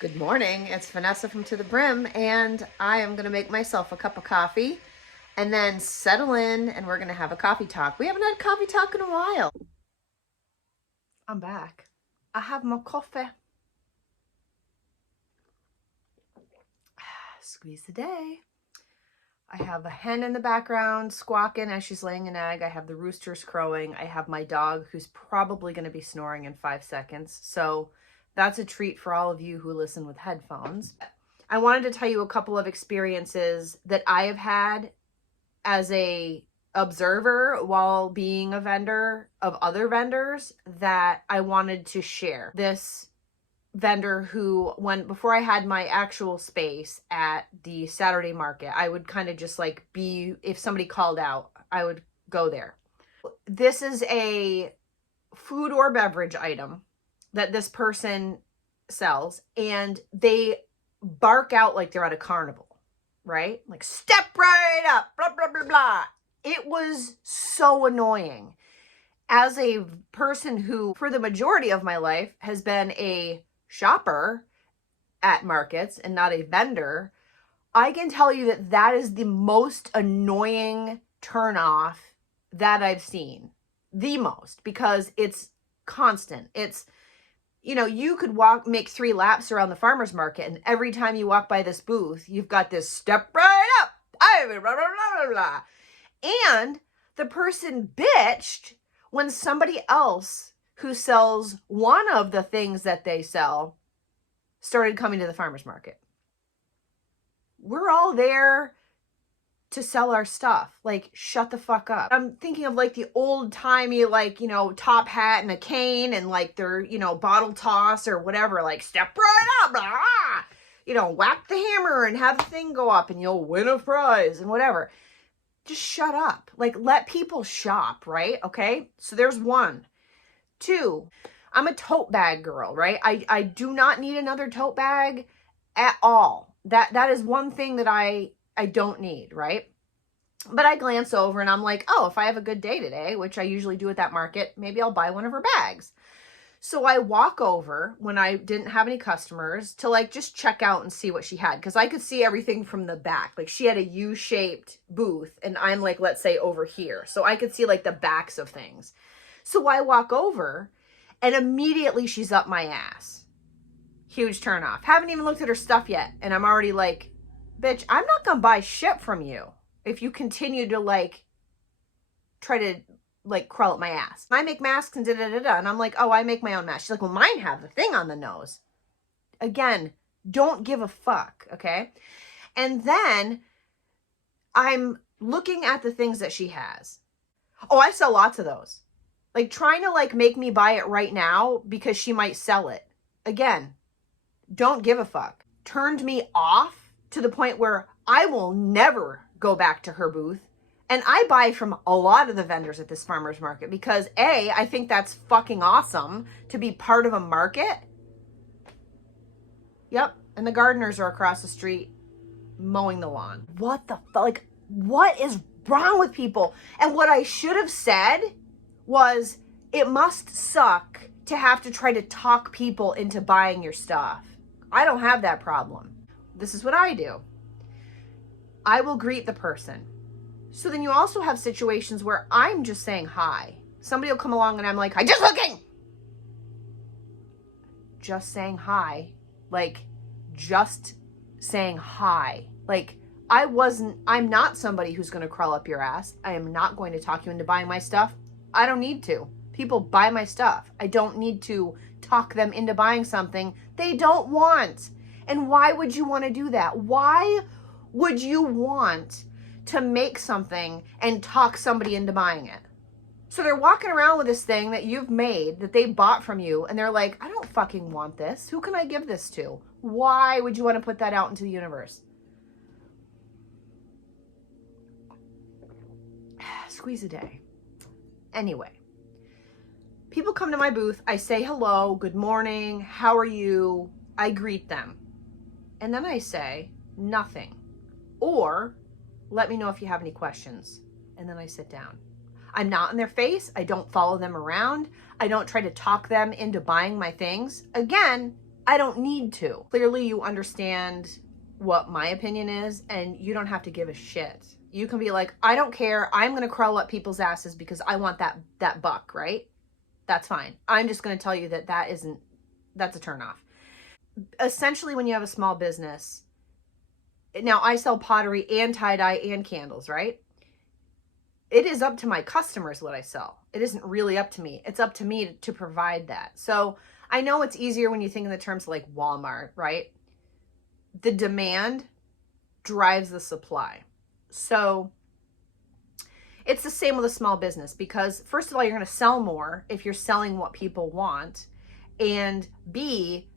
Good morning. It's Vanessa from To the Brim, and I am going to make myself a cup of coffee and then settle in, and we're going to have a coffee talk. We haven't had coffee talk in a while. I'm back. I have my coffee. Squeeze the day. I have a hen in the background squawking as she's laying an egg. I have the roosters crowing. I have my dog who's probably going to be snoring in 5 seconds. So that's a treat for all of you who listen with headphones. I wanted to tell you a couple of experiences that I have had as a observer while being a vendor of other vendors that I wanted to share. This vendor who, before I had my actual space at the Saturday market, I would kind of just like be, if somebody called out, I would go there. This is a food or beverage item that this person sells, and they bark out like they're at a carnival, right? Like, step right up, blah, blah, blah, blah. It was so annoying. As a person who, for the majority of my life, has been a shopper at markets and not a vendor, I can tell you that that is the most annoying turnoff that I've seen. The most, because it's constant. It's, you could make 3 laps around the farmer's market, and every time you walk by this booth, you've got this step right up, blah, blah, blah, blah, blah. And the person bitched when somebody else who sells one of the things that they sell started coming to the farmer's market. We're all there to sell our stuff. Like, shut the fuck up. I'm thinking of like the old timey, top hat and a cane and like their, bottle toss or whatever, like step right up, blah, whack the hammer and have the thing go up and you'll win a prize and whatever. Just shut up. Like, let people shop, right? Okay. So there's 1. 2, I'm a tote bag girl, right? I do not need another tote bag at all. That is one thing that I don't need, right? But I glance over and I'm like, oh, if I have a good day today, which I usually do at that market, maybe I'll buy one of her bags. So I walk over when I didn't have any customers to like just check out and see what she had, because I could see everything from the back. Like, she had a U-shaped booth and I'm like, let's say over here. So I could see like the backs of things. So I walk over and immediately she's up my ass. Huge turnoff. Haven't even looked at her stuff yet. And I'm already like, bitch, I'm not going to buy shit from you if you continue to like try to like crawl up my ass. I make masks and da-da-da-da. And I'm like, oh, I make my own mask. She's like, well, mine have the thing on the nose. Again, don't give a fuck, okay? And then I'm looking at the things that she has. Oh, I sell lots of those. Like, trying to like make me buy it right now because she might sell it. Again, don't give a fuck. Turned me off to the point where I will never go back to her booth. And I buy from a lot of the vendors at this farmer's market because A, I think that's fucking awesome to be part of a market. Yep. And the gardeners are across the street mowing the lawn. What the fuck? Like, what is wrong with people? And what I should have said was, it must suck to have to try to talk people into buying your stuff. I don't have that problem. This is what I do. I will greet the person. So then you also have situations where I'm just saying hi. Somebody will come along and I'm like, I'm just looking. Just saying hi. Like, just saying hi. Like, I'm not somebody who's going to crawl up your ass. I am not going to talk you into buying my stuff. I don't need to. People buy my stuff. I don't need to talk them into buying something they don't want. And why would you want to do that? Why would you want to make something and talk somebody into buying it? So they're walking around with this thing that you've made, that they bought from you, and they're like, I don't fucking want this. Who can I give this to? Why would you want to put that out into the universe? Squeeze a day. Anyway, people come to my booth. I say hello, good morning, how are you? I greet them. And then I say nothing. Or, let me know if you have any questions. And then I sit down. I'm not in their face. I don't follow them around. I don't try to talk them into buying my things. Again, I don't need to. Clearly you understand what my opinion is, and you don't have to give a shit. You can be like, I don't care. I'm going to crawl up people's asses because I want that buck, right? That's fine. I'm just going to tell you that that's a turnoff. Essentially, when you have a small business, now I sell pottery and tie-dye and candles, right? It is up to my customers what I sell. It isn't really up to me. It's up to me to provide that. So I know it's easier when you think in the terms of like Walmart, right? The demand drives the supply. So it's the same with a small business, because first of all, you're going to sell more if you're selling what people want. And B,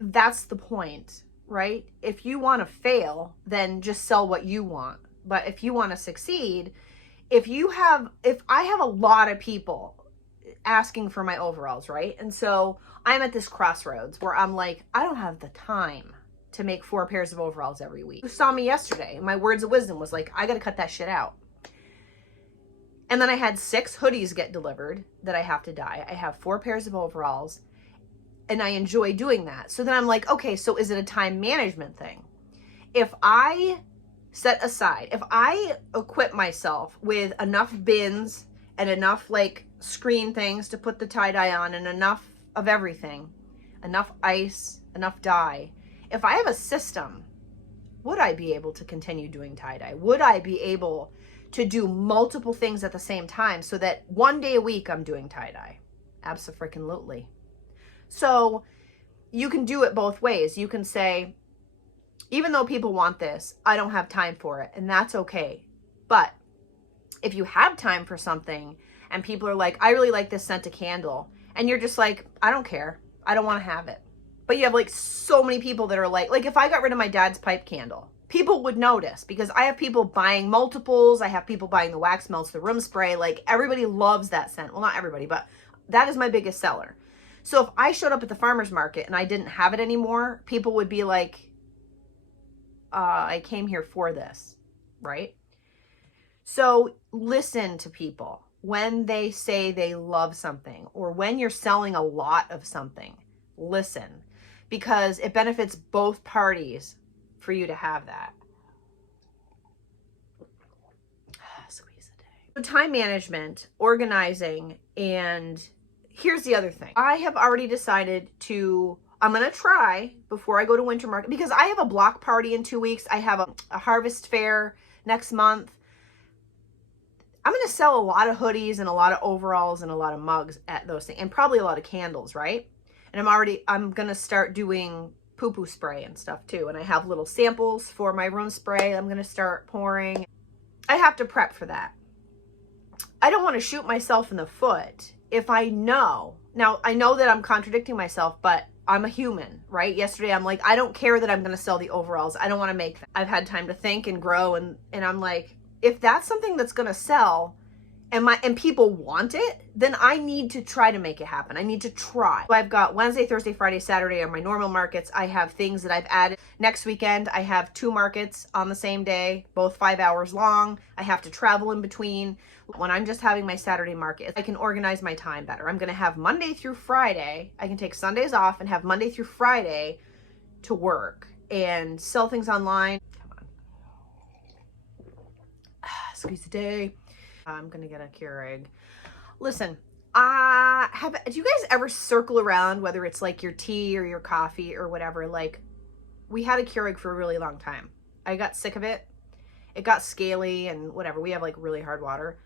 that's the point, right? If you want to fail, then just sell what you want. But if you want to succeed, if I have a lot of people asking for my overalls, right? And so I'm at this crossroads where I'm like, I don't have the time to make 4 pairs of overalls every week. You saw me yesterday. My words of wisdom was like, I got to cut that shit out. And then I had 6 hoodies get delivered that I have to dye. I have 4 pairs of overalls, and I enjoy doing that. So then I'm like, okay, so is it a time management thing? If I equip myself with enough bins and enough like screen things to put the tie-dye on and enough of everything, enough ice, enough dye, if I have a system, would I be able to continue doing tie-dye? Would I be able to do multiple things at the same time so that one day a week I'm doing tie-dye? Abso-freaking-lutely. So you can do it both ways. You can say, even though people want this, I don't have time for it, and that's okay. But if you have time for something and people are like, I really like this scent of candle, and you're just like, I don't care. I don't want to have it. But you have like so many people that are like if I got rid of my dad's pipe candle, people would notice, because I have people buying multiples. I have people buying the wax melts, the room spray. Like, everybody loves that scent. Well, not everybody, but that is my biggest seller. So if I showed up at the farmer's market and I didn't have it anymore, people would be like, I came here for this, right? So listen to people when they say they love something, or when you're selling a lot of something. Listen, because it benefits both parties for you to have that. Squeeze a day. So time management, organizing, and here's the other thing. I have already decided I'm going to try before I go to winter market, because I have a block party in 2 weeks. I have a harvest fair next month. I'm going to sell a lot of hoodies and a lot of overalls and a lot of mugs at those things, and probably a lot of candles, right? And I'm going to start doing poo-poo spray and stuff too. And I have little samples for my room spray I'm going to start pouring. I have to prep for that. I don't want to shoot myself in the foot if I know. Now, I know that I'm contradicting myself, but I'm a human, right? Yesterday, I'm like, I don't care that I'm going to sell the overalls. I don't want to make them. I've had time to think and grow. And I'm like, if that's something that's going to sell and people want it, then I need to try to make it happen. I need to try. So I've got Wednesday, Thursday, Friday, Saturday are my normal markets. I have things that I've added. Next weekend, I have 2 markets on the same day, both 5 hours long. I have to travel in between. When I'm just having my Saturday market, I can organize my time better. I'm going to have Monday through Friday. I can take Sundays off and have Monday through Friday to work and sell things online. Come on. Squeeze a day. I'm going to get a Keurig. Listen, do you guys ever circle around, whether it's like your tea or your coffee or whatever? Like, we had a Keurig for a really long time. I got sick of it. It got scaly and whatever. We have like really hard water.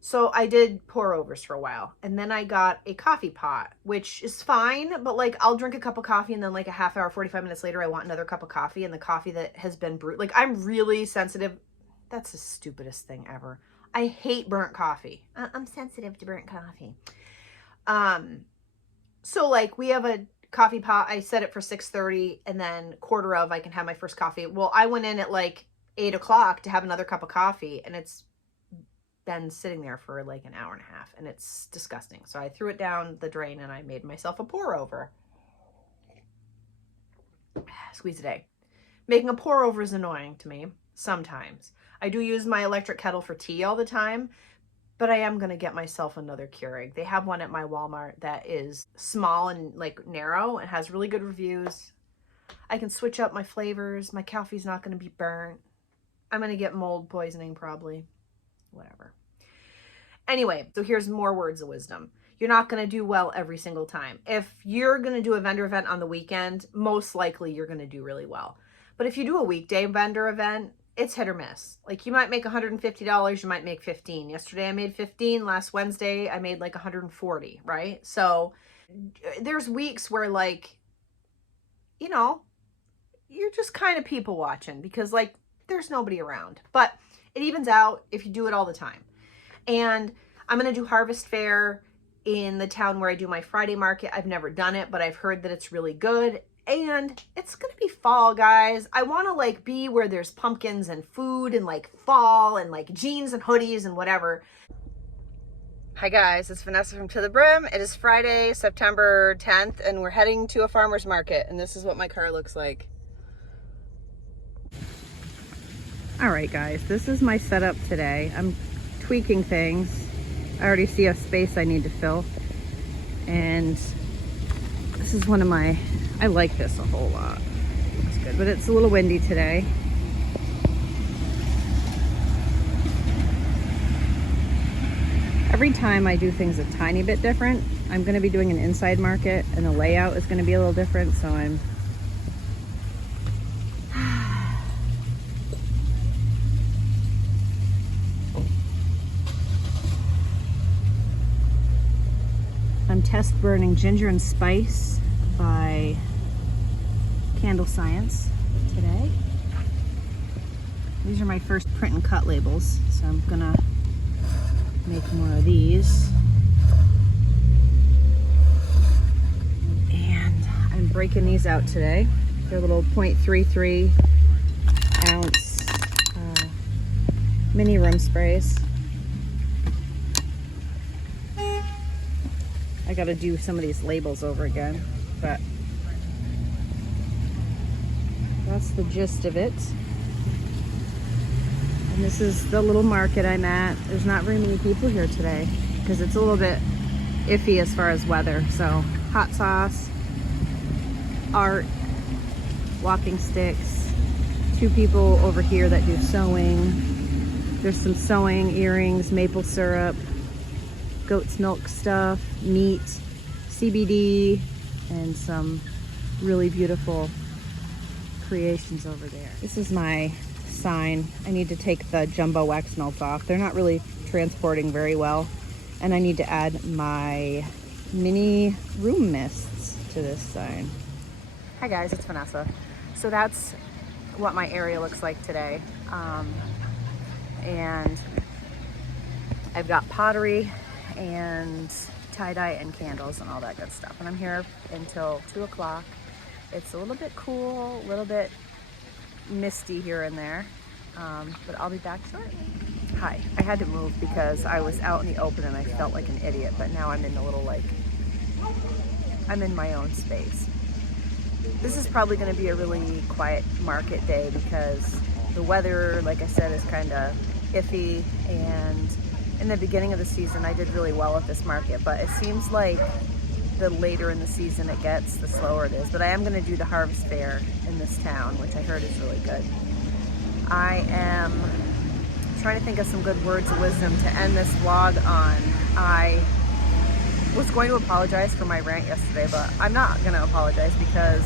So I did pour overs for a while, and then I got a coffee pot, which is fine, but like I'll drink a cup of coffee and then like a half hour, 45 minutes later, I want another cup of coffee, and the coffee that has been brewed, like I'm really sensitive. That's the stupidest thing ever. I hate burnt coffee. I'm sensitive to burnt coffee. So like we have a coffee pot. I set it for 6:30, and then quarter of I can have my first coffee. Well, I went in at like 8 o'clock to have another cup of coffee, and it's been sitting there for like an hour and a half, and it's disgusting. So I threw it down the drain and I made myself a pour over. Squeeze a day. Making a pour over is annoying to me sometimes. I do use my electric kettle for tea all the time, but I am going to get myself another Keurig. They have one at my Walmart that is small and like narrow and has really good reviews. I can switch up my flavors. My coffee's not going to be burnt. I'm going to get mold poisoning probably. Whatever. Anyway, so here's more words of wisdom. You're not going to do well every single time. If you're going to do a vendor event on the weekend, most likely you're going to do really well. But if you do a weekday vendor event, it's hit or miss. Like you might make $150, you might make 15. Yesterday I made 15, last Wednesday I made like 140, right? So there's weeks where like, you know, you're just kind of people watching because like there's nobody around. But it evens out if you do it all the time. And I'm going to do Harvest Fair in the town where I do my Friday market. I've never done it, but I've heard that it's really good. And it's going to be fall, guys. I want to like be where there's pumpkins and food and like fall and like jeans and hoodies and whatever. Hi guys, it's Vanessa from To The Brim. It is Friday, September 10th, and we're heading to a farmer's market. And this is what my car looks like. All right, guys, this is my setup today. I'm tweaking things. I already see a space I need to fill. And this is one of my, I like this a whole lot. Looks good, but it's a little windy today. Every time I do things a tiny bit different, I'm going to be doing an inside market and the layout is going to be a little different, so I'm test burning Ginger and Spice by Candle Science today. These are my first print and cut labels, so I'm gonna make more of these. And I'm breaking these out today. They're little 0.33 ounce mini room sprays. I gotta do some of these labels over again, but that's the gist of it. And this is the little market I'm at. There's not very many people here today because it's a little bit iffy as far as weather. So hot sauce, art, walking sticks, 2 people over here that do sewing. There's some sewing, earrings, maple syrup, goat's milk stuff, meat, CBD, and some really beautiful creations over there. This is my sign. I need to take the jumbo wax melts off. They're not really transporting very well. And I need to add my mini room mists to this sign. Hi guys, it's Vanessa. So that's what my area looks like today. And I've got pottery and tie-dye and candles and all that good stuff. And I'm here until 2 o'clock. It's a little bit cool, a little bit misty here and there, but I'll be back shortly. Hi, I had to move because I was out in the open and I felt like an idiot, but now I'm in a little like, I'm in my own space. This is probably gonna be a really quiet market day because the weather, like I said, is kind of iffy, and in the beginning of the season I did really well at this market, but it seems like the later in the season it gets, the slower it is. But I am going to do the Harvest Fair in this town, which I heard is really good. I am trying to think of some good words of wisdom to end this vlog on. I was going to apologize for my rant yesterday, but I'm not going to apologize because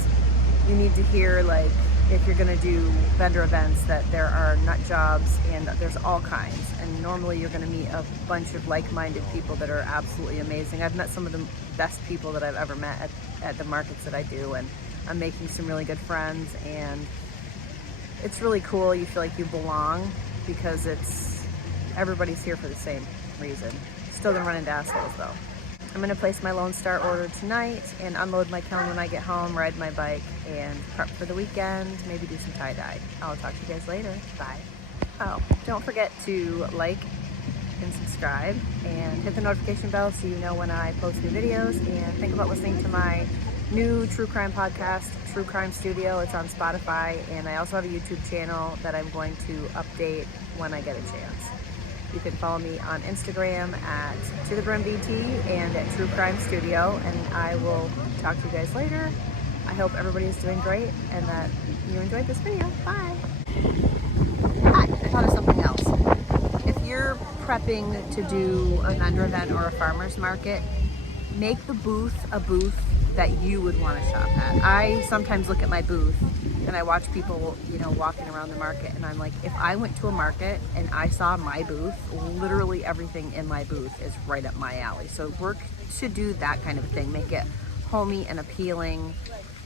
you need to hear, like, if you're going to do vendor events, that there are nut jobs and there's all kinds. And normally you're going to meet a bunch of like-minded people that are absolutely amazing. I've met some of the best people that I've ever met at the markets that I do, and I'm making some really good friends, and it's really cool. You feel like you belong because everybody's here for the same reason. Still gonna run into assholes though. I'm gonna place my Lone Star order tonight and unload my kiln when I get home, ride my bike, and prep for the weekend, maybe do some tie-dye. I'll talk to you guys later. Bye. Oh, don't forget to like and subscribe and hit the notification bell so you know when I post new videos, and think about listening to my new true crime podcast, True Crime Studio. It's on Spotify, and I also have a YouTube channel that I'm going to update when I get a chance. You can follow me on Instagram at ToTheBrimVT and at True Crime Studio, and I will talk to you guys later. I hope everybody is doing great and that you enjoyed this video. Bye. Hi, I thought of something else. If you're prepping to do a vendor event or a farmer's market, make the booth a booth that you would want to shop at. I sometimes look at my booth and I watch people, you know, walking around the market, and I'm like, if I went to a market and I saw my booth, literally everything in my booth is right up my alley. So work to do that kind of thing. Make it homey and appealing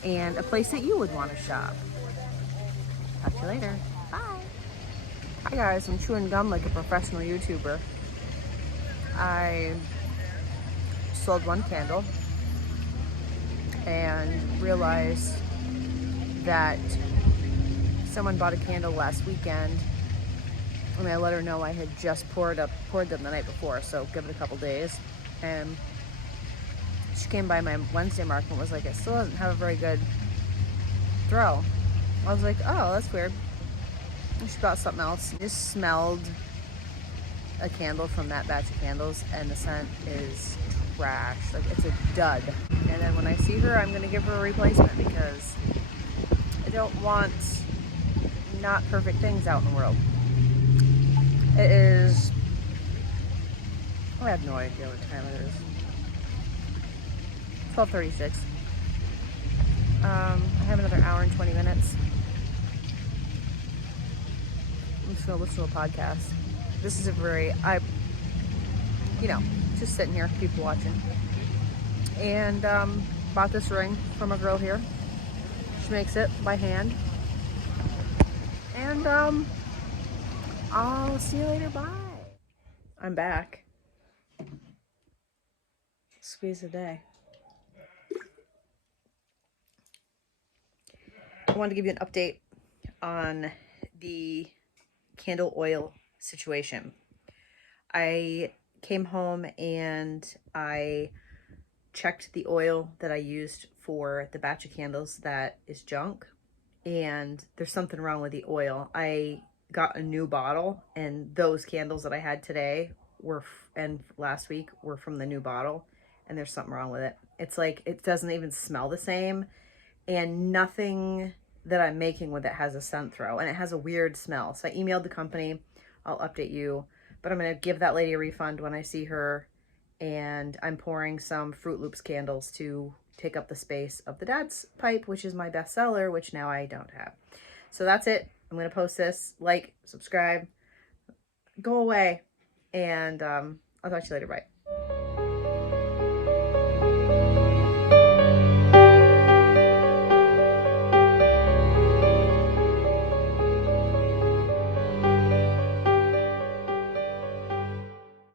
and a place that you would want to shop. Talk to you later. Bye. Hi guys, I'm chewing gum like a professional YouTuber. I sold one candle and realized that someone bought a candle last weekend, and I let her know I had just poured them the night before, so give it a couple days. And she came by my Wednesday market and was like, it still doesn't have a very good throw. I was like, oh, that's weird. And she bought something else. Just smelled a candle from that batch of candles, and the scent is trash. Like, it's a dud. And then when I see her, I'm gonna give her a replacement because I don't want not perfect things out in the world. It is, I have no idea what time it is. 12:36. I have another hour and 20 minutes. I'm just gonna listen to a podcast. This is a very, just sitting here, people watching. And bought this ring from a girl here. She makes it by hand. And I'll see you later. Bye. I'm back. Squeeze a day. I wanted to give you an update on the candle oil situation. I came home and I checked the oil that I used for the batch of candles that is junk, and there's something wrong with the oil. I got a new bottle, and those candles that I had today and last week were from the new bottle, and there's something wrong with it. It's like, it doesn't even smell the same, and nothing that I'm making with it has a scent throw, and it has a weird smell. So I emailed the company. I'll update you, but I'm going to give that lady a refund when I see her, and I'm pouring some Fruit Loops candles to take up the space of the Dad's pipe, which is my bestseller, which now I don't have. So that's it. I'm going to post this. Like, subscribe, go away, and I'll talk to you later. Bye.